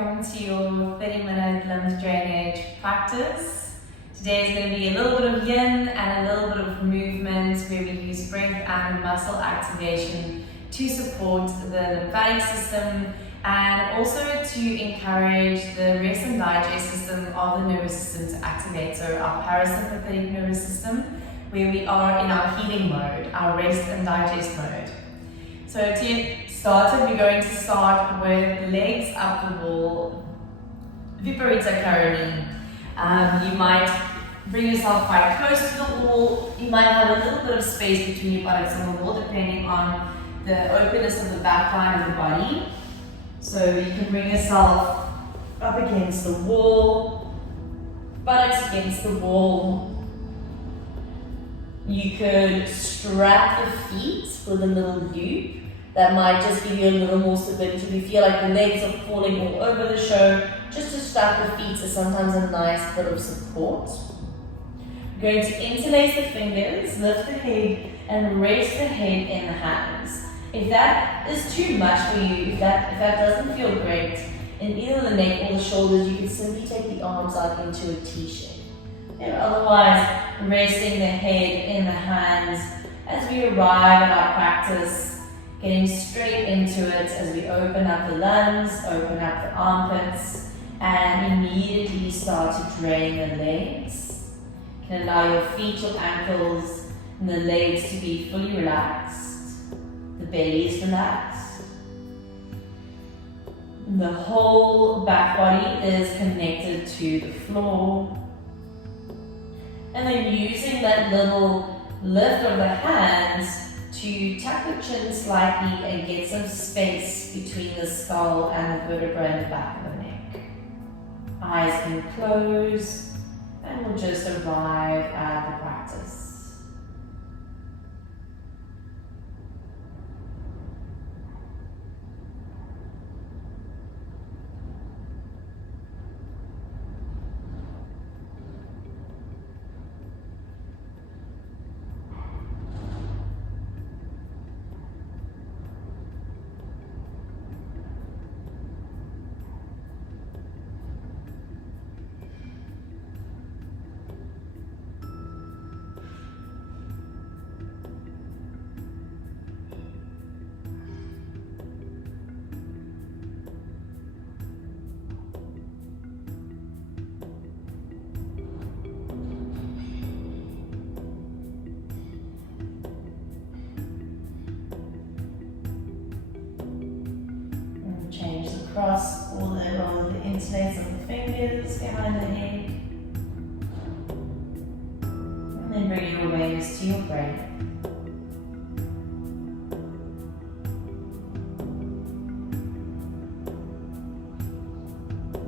welcome to your 30-minute lymph drainage practice. Today is going to be a little bit of yin and a little bit of movement where we use breath and muscle activation to support the lymphatic system and also to encourage the rest and digest system of the nervous system to activate. So our parasympathetic nervous system, where we are in our healing mode, our rest and digest mode. So to get started, we're going to start with legs up the wall, Viparita Karani. You might bring yourself quite close to the wall. You might have a little bit of space between your buttocks and the wall, depending on the openness of the back line of the body. So you can bring yourself up against the wall, buttocks against the wall. You could strap the feet with a little loop. That might just give you a little more stability. If you feel like the legs are falling all over the show, just to strap the feet is sometimes a nice bit of support. You're going to interlace the fingers, lift the head, and rest the head in the hands. If that is too much for you, if that doesn't feel great, in either the neck or the shoulders, you can simply take the arms out into a T shape. And otherwise, resting the head in the hands as we arrive at our practice. Getting straight into it as we open up the lungs, open up the armpits, and immediately start to drain the legs. You can allow your feet, your ankles, and the legs to be fully relaxed. The belly is relaxed. The whole back body is connected to the floor. And then using that little lift of the hands to tap the chin slightly and get some space between the skull and the vertebra in the back of the neck. Eyes can close, and we'll just arrive at the practice. Across all the interlace of the fingers behind the head. And then bring your awareness to your breath.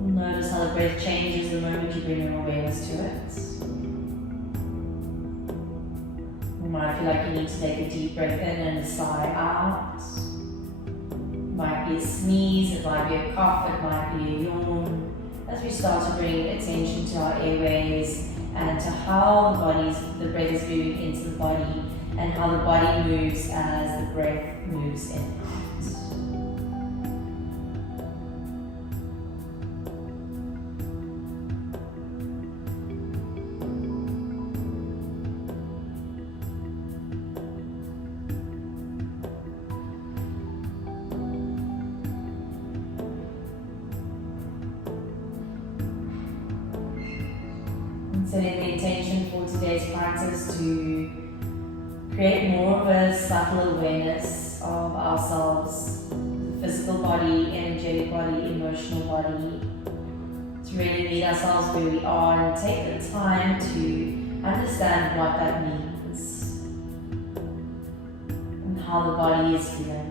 Notice how the breath changes the moment you bring your awareness to it. You might feel like you need to take a deep breath in and a sigh out. It might be a sneeze, it might be a cough, it might be a yawn. As we start to bring attention to our airways and to how the breath is moving into the body and how the body moves as the breath moves in and out. Setting the intention for today's practice to create more of a subtle awareness of ourselves, the physical body, energetic body, emotional body, to really meet ourselves where we are and take the time to understand what that means and how the body is feeling.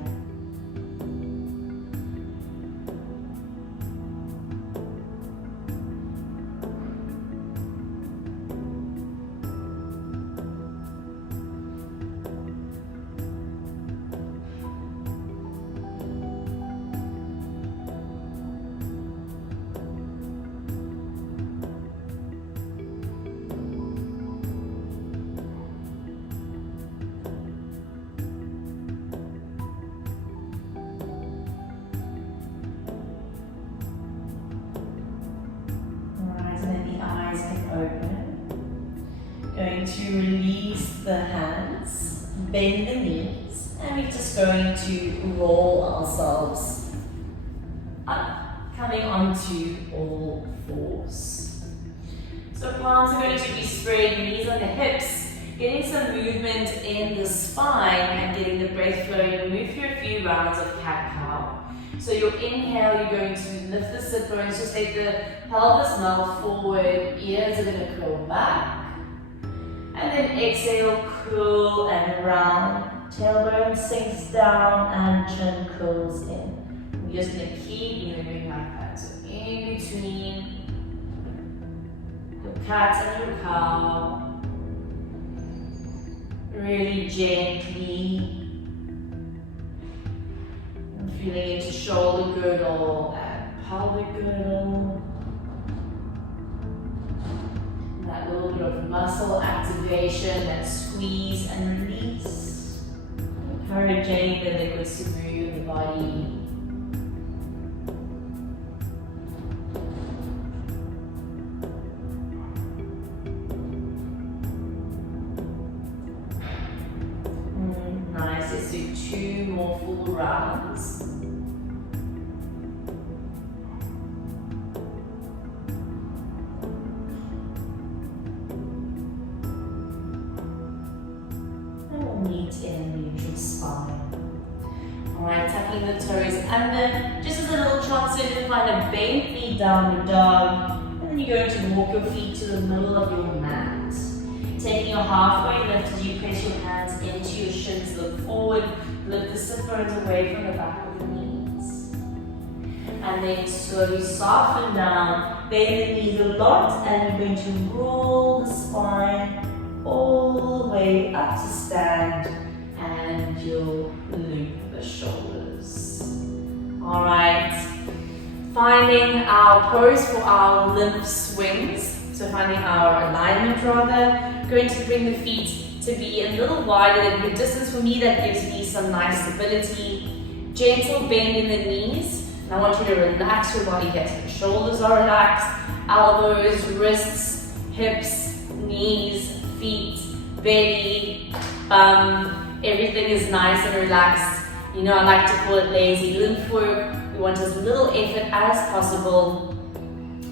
going to release the hands, bend the knees, and we're just going to roll ourselves up, coming onto all fours. So palms are going to be spread, knees on the hips, getting some movement in the spine and getting the breath flowing. Move through a few rounds of cat-cow. So your inhale, you're going to lift the sit bones, just let the pelvis melt forward, ears are going to curl back. And then exhale, curl and round. Tailbone sinks down and chin curls in. We're just going to keep moving like that. So in between your cat and your cow, really gently. Feeling into shoulder girdle and pelvic girdle. And that little bit of muscle activation, that squeeze and release. Encouraging the liquids to move in the body. Nice, let's do 2 more full rounds. In neutral spine. Alright, tucking the toes under, just as a little transition, find a bent knee downward dog, and then you're going to walk your feet to the middle of your mat. Taking your halfway lift as you press your hands into your shins, look forward, lift the sit bones away from the back of the knees. And then slowly soften down, bend the knees a lot, and you're going to roll the spine all the way up to stand, and you'll loop the shoulders. All right, finding our pose for our lymph swings, so finding our alignment rather, going to bring the feet to be a little wider than hip distance. For me, that gives me some nice stability. Gentle bend in the knees, and I want you to relax your body here. So the shoulders are relaxed, elbows, wrists, hips, knees, feet, belly, bum, everything is nice and relaxed. You know, I like to call it lazy lymph work. We want as little effort as possible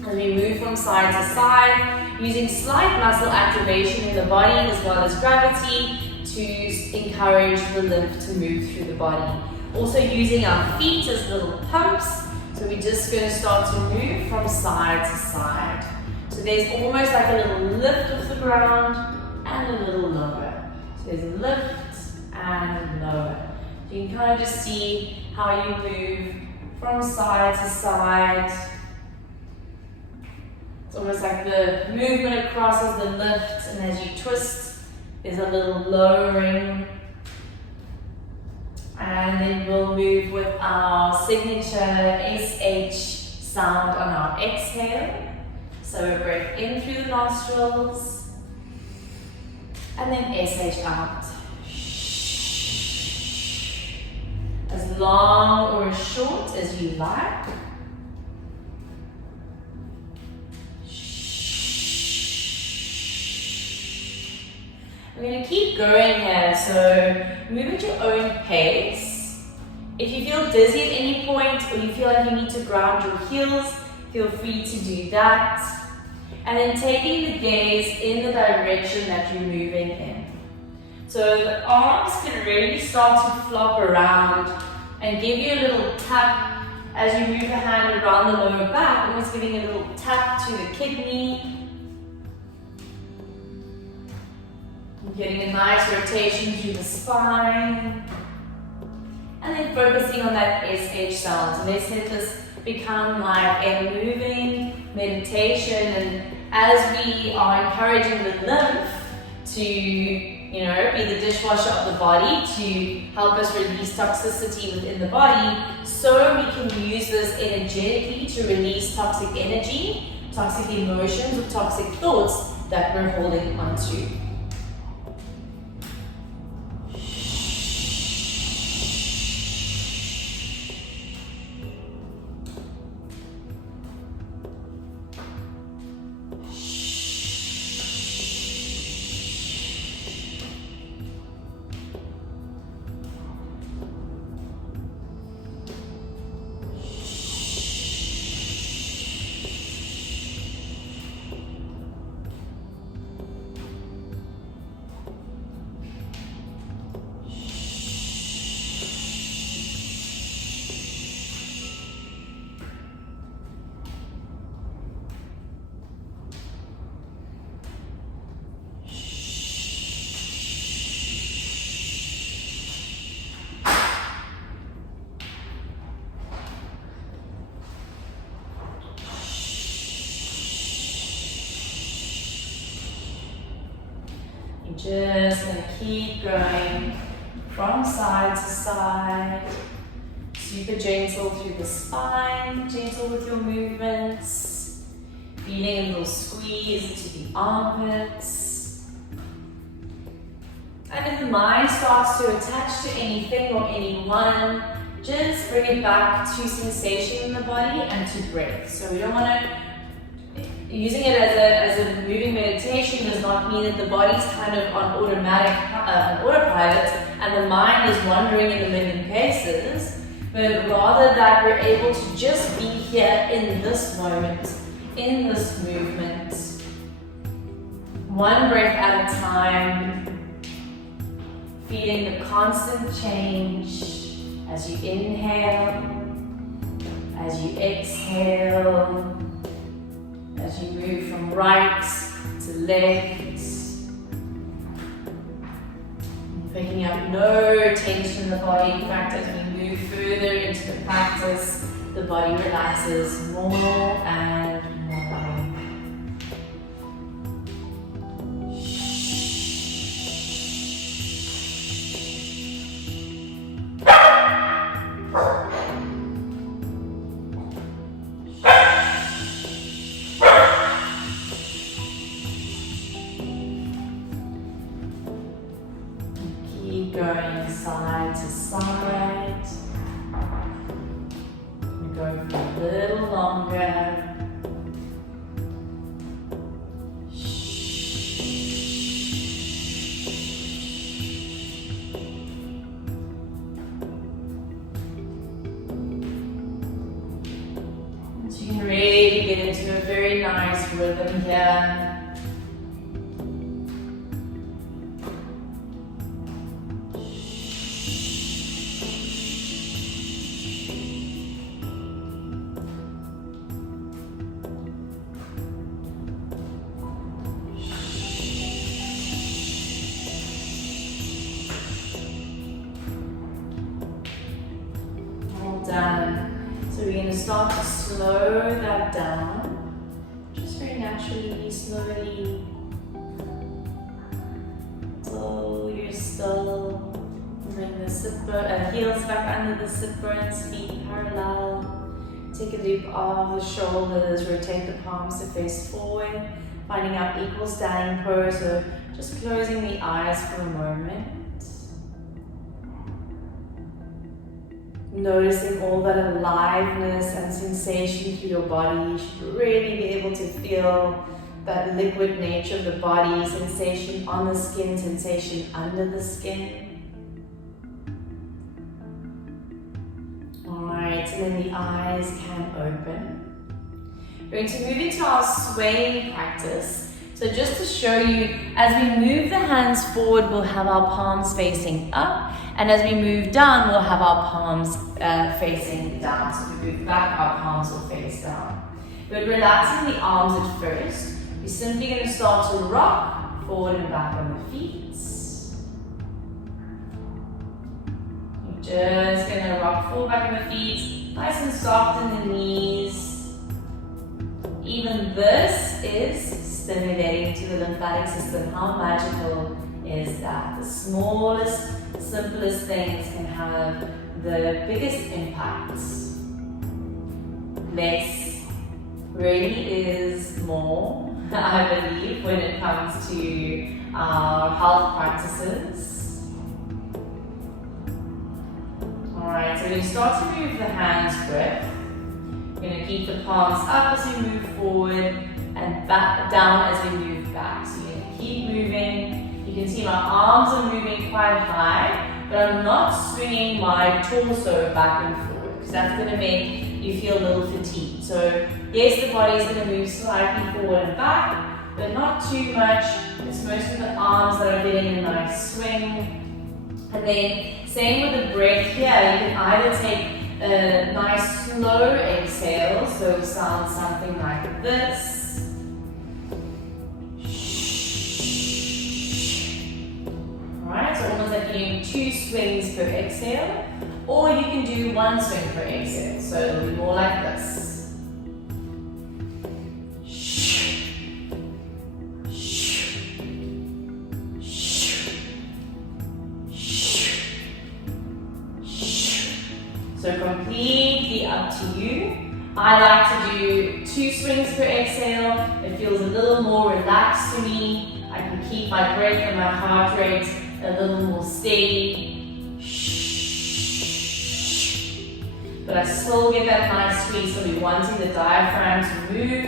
as we move from side to side, using slight muscle activation in the body as well as gravity to encourage the lymph to move through the body. Also using our feet as little pumps, so we're just going to start to move from side to side. So there's almost like a little lift of the ground and a little lower. So there's a lift and lower. So you can kind of just see how you move from side to side. It's almost like the movement across is the lift, and as you twist, there's a little lowering. And then we'll move with our signature SH sound on our exhale. So a breath in through the nostrils, and then SH out. As long or as short as you like. I'm going to keep going here, so move at your own pace. If you feel dizzy at any point, or you feel like you need to ground your heels, feel free to do that. And then taking the gaze in the direction that you're moving in. So the arms can really start to flop around and give you a little tap as you move the hand around the lower back, almost giving a little tap to the kidney. Getting a nice rotation through the spine. And then focusing on that SH sound. So let's let this become like a moving meditation, and as we are encouraging the lymph to, you know, be the dishwasher of the body to help us release toxicity within the body, so we can use this energetically to release toxic energy, toxic emotions, or toxic thoughts that we're holding onto. Just going to keep going from side to side. Super gentle through the spine, gentle with your movements. Feeling a little squeeze into the armpits. And if the mind starts to attach to anything or anyone, just bring it back to sensation in the body and to breath. So we don't want to, using it as a moving meditation does not mean that the body's kind of on autopilot and the mind is wandering in a million places, but rather that we're able to just be here in this moment, in this movement, one breath at a time, feeling the constant change as you inhale, as you exhale, as you move from right to left, picking up no tension in the body. In fact, as we move further into the practice, the body relaxes more and more. Going side to side. Go for a little longer. So you can really get into a very nice rhythm here. Done. So we're going to start to slow that down, just very naturally, slowly, until you're still. Bring the heels back under the sit bones, feet parallel. Take a loop of the shoulders, rotate the palms to face forward, finding our equal standing pose. So just closing the eyes for a moment. Noticing all that aliveness and sensation through your body. You should really be able to feel that liquid nature of the body, sensation on the skin, sensation under the skin. Alright, and then the eyes can open. We're going to move into our swaying practice. So just to show you, as we move the hands forward, we'll have our palms facing up. And as we move down, we'll have our palms facing down. So if we move back, our palms will face down. But relaxing the arms at first, we're simply going to start to rock forward and back on the feet. You're just going to rock forward, back on the feet, nice and soft in the knees. Even this is stimulating to the lymphatic system. How magical is that? The smallest, simplest things can have the biggest impacts. Less really is more, I believe, when it comes to our health practices. Alright, so we're going to start to move the hands with. We're going to keep the palms up as we move forward and back down as we move back. So you're going to keep moving. You can see my arms are moving quite high, but I'm not swinging my torso back and forward because that's going to make you feel a little fatigued. So yes, the body is going to move slightly forward and back, but not too much. It's mostly the arms that are getting a nice swing. And then same with the breath here, you can either take a nice slow exhale, so it sounds something like this. Alright, so almost like you're doing 2 swings per exhale, or you can do 1 swing per exhale, so it'll be more like this. to you. I like to do 2 swings per exhale. It feels a little more relaxed to me. I can keep my breath and my heart rate a little more steady. But I still get that nice squeeze, so we're wanting the diaphragm to move.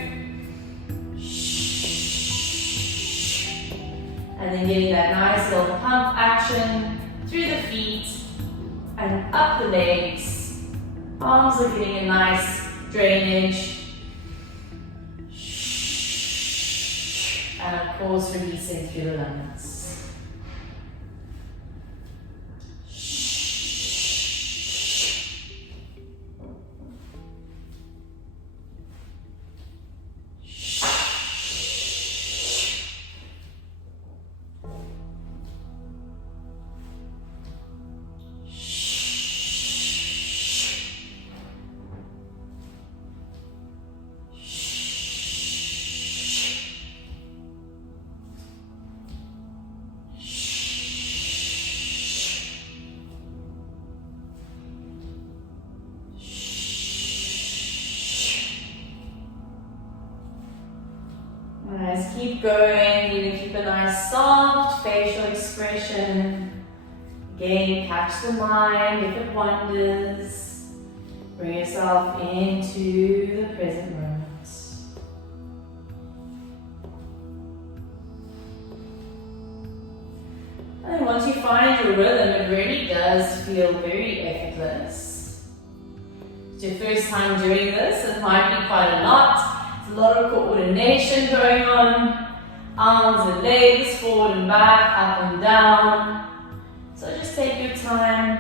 And then getting that nice little pump action through the feet and up the legs. Arms are getting a nice drainage. And of course, releasing through the lungs. Nice, keep going, you can keep a nice soft facial expression. Again, catch the mind if it wanders. Bring yourself into the present moment. And once you find your rhythm, it really does feel very effortless. If it's your first time doing this, it might be quite a lot. A lot of coordination going on, arms and legs forward and back, up and down. So just take your time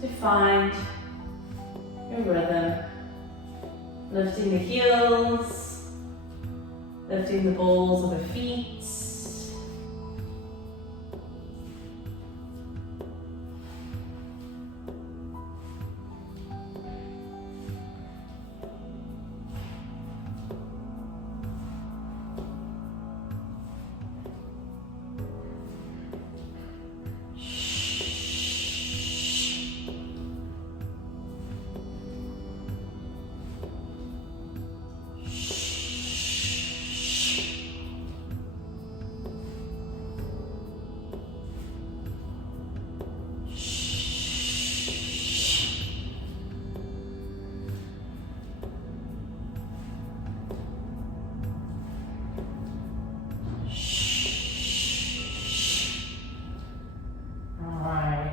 to find your rhythm. Lifting the heels, lifting the balls of the feet.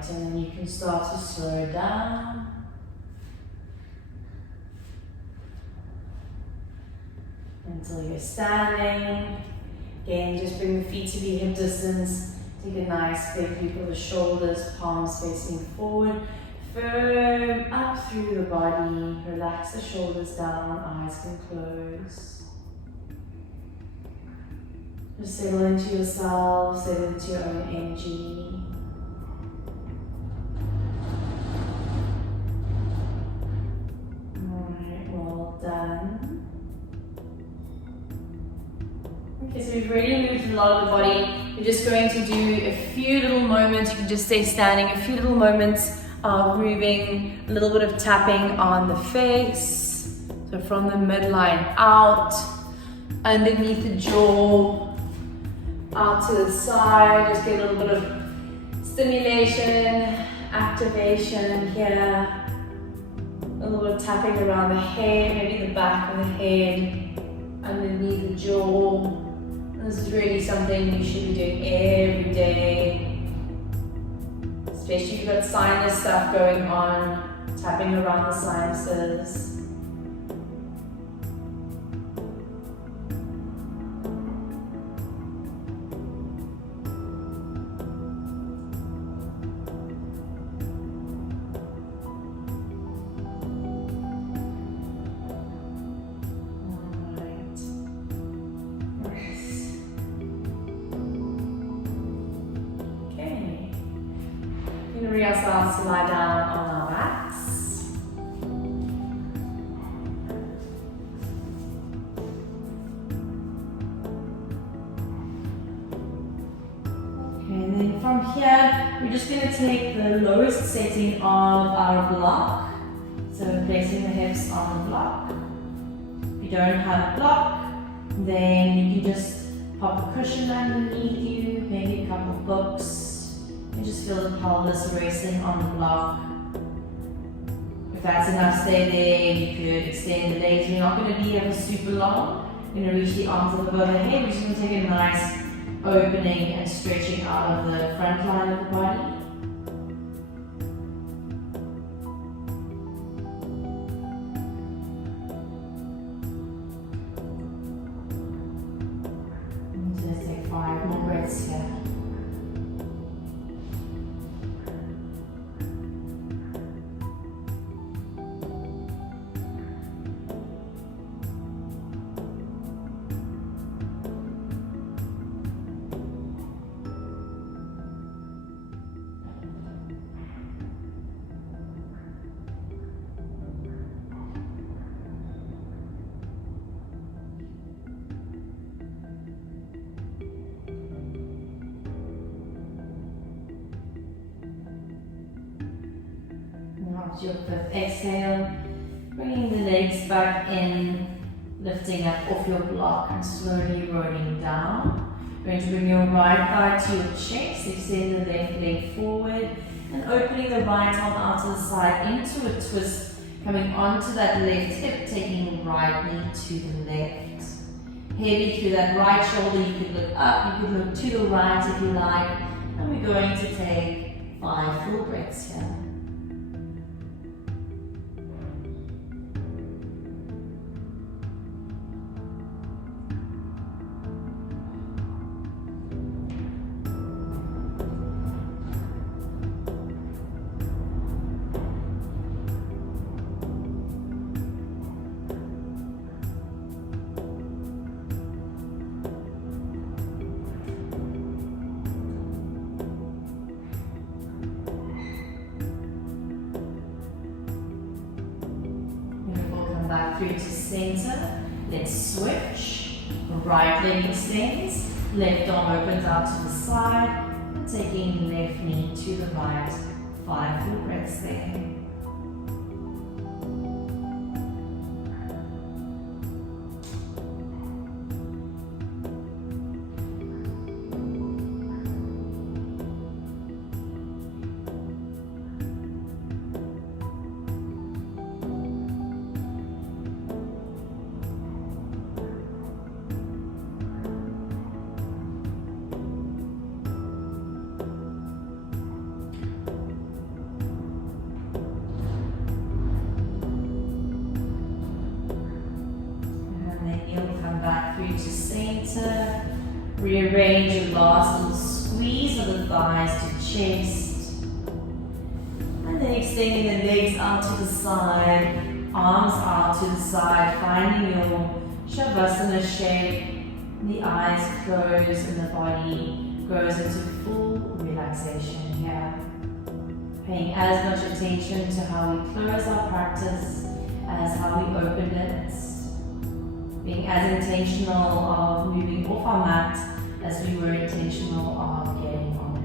And then you can start to slow down. Until you're standing. Again, just bring the feet to be hip distance. Take a nice big loop of the shoulders, palms facing forward. Firm up through the body. Relax the shoulders down, eyes can close. Just settle into yourself, settle into your own energy. Done. Okay, so we've already moved a lot of the body. We're just going to do a few little moments. You can just stay standing. A few little moments of moving, a little bit of tapping on the face. So from the midline out, underneath the jaw, out to the side. Just get a little bit of stimulation, activation here. A little bit of tapping around the head, maybe the back of the head, underneath the jaw. This is really something you should be doing every day. Especially if you've got sinus stuff going on, tapping around the sinuses. Bring ourselves to lie down on our backs. Okay, and then from here, we're just going to take the lowest setting of our block. So placing the hips on the block. If you don't have a block, then you can just pop a cushion underneath you, maybe a couple of books, and just feel the pelvis resting on the block. If that's enough, stay there. You could extend the legs. You're not going to be ever super long. You're going to reach the arms up above the head. We're just going to take a nice opening and stretching out of the front line of the body. Let's take 5 more breaths here. After your 5th exhale, bringing the legs back in, lifting up off your block and slowly rolling down. You're going to bring your right thigh to your chest, extend the left leg forward and opening the right arm out to the side into a twist, coming onto that left hip, taking the right knee to the left. Heavy through that right shoulder, you could look up, you could look to the right if you like, and we're going to take 5 full breaths here. Back through to center. Let's switch. Right leg extends, left arm opens out to the side, and taking left knee to the right. 5 full breaths there. To center, rearrange your last little squeeze of the thighs to chest, and then extending the legs out to the side, arms out to the side, finding your Shavasana shape, the eyes close and the body goes into full relaxation here. Paying as much attention to how we close our practice as how we open it. Being as intentional of moving off our mat as we were intentional of getting on it.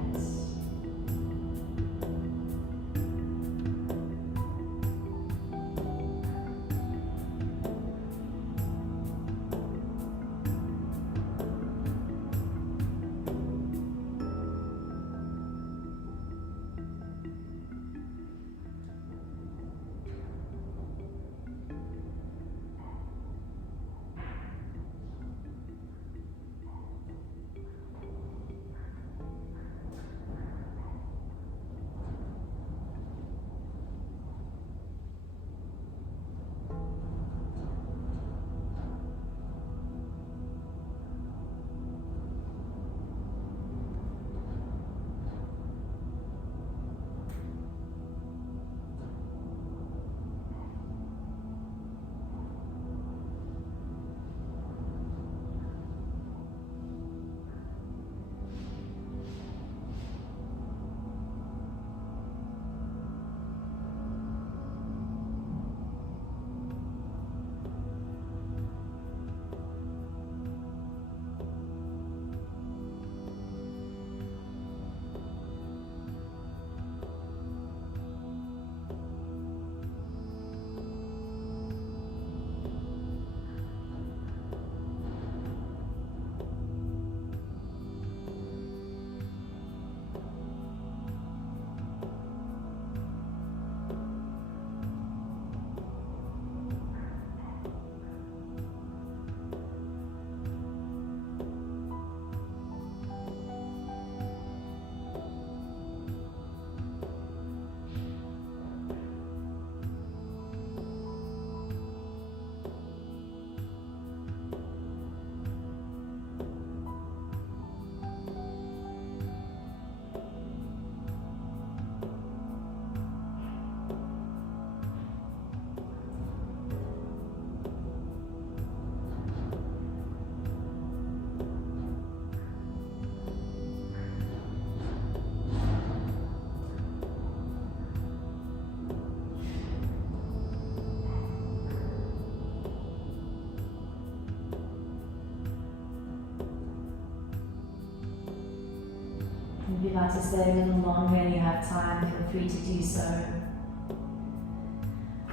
If you'd like to stay a little longer and you have time, feel free to do so.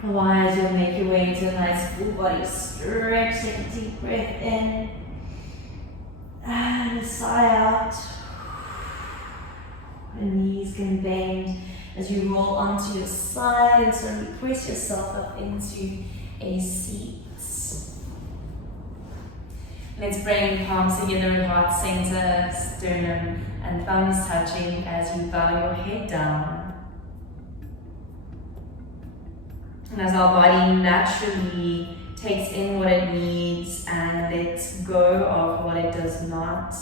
Otherwise, you'll make your way into a nice full body stretch. Take a deep breath in and a sigh out. And knees can bend as you roll onto your side and slowly press yourself up into a seat. Let's bring palms together at heart center, sternum and thumbs touching as you bow your head down. And as our body naturally takes in what it needs and lets go of what it does not,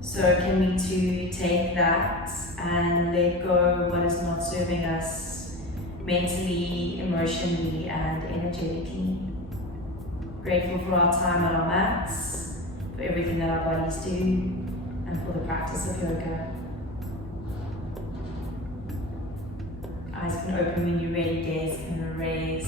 so can we too take that and let go of what is not serving us mentally, emotionally and energetically. Grateful for our time on our mats, for everything that our bodies do, and for the practice of yoga. Eyes can open when you're ready, gaze can raise.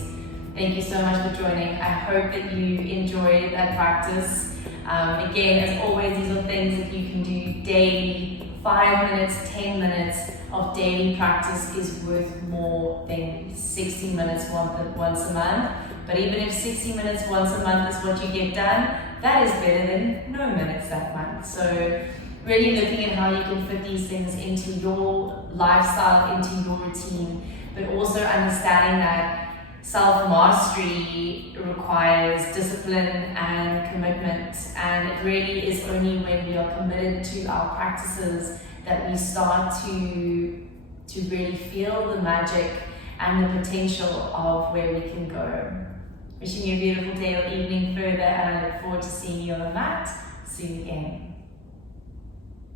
Thank you so much for joining. I hope that you enjoyed that practice. Again, as always, these are things that you can do daily. 5 minutes, 10 minutes of daily practice is worth more than 60 minutes once a month. But even if 60 minutes once a month is what you get done, that is better than no minutes that month. So really looking at how you can fit these things into your lifestyle, into your routine, but also understanding that self-mastery requires discipline and commitment, and it really is only when we are committed to our practices that we start to really feel the magic and the potential of where we can go. Wishing you a beautiful day or evening further, and I look forward to seeing you on the mat soon again.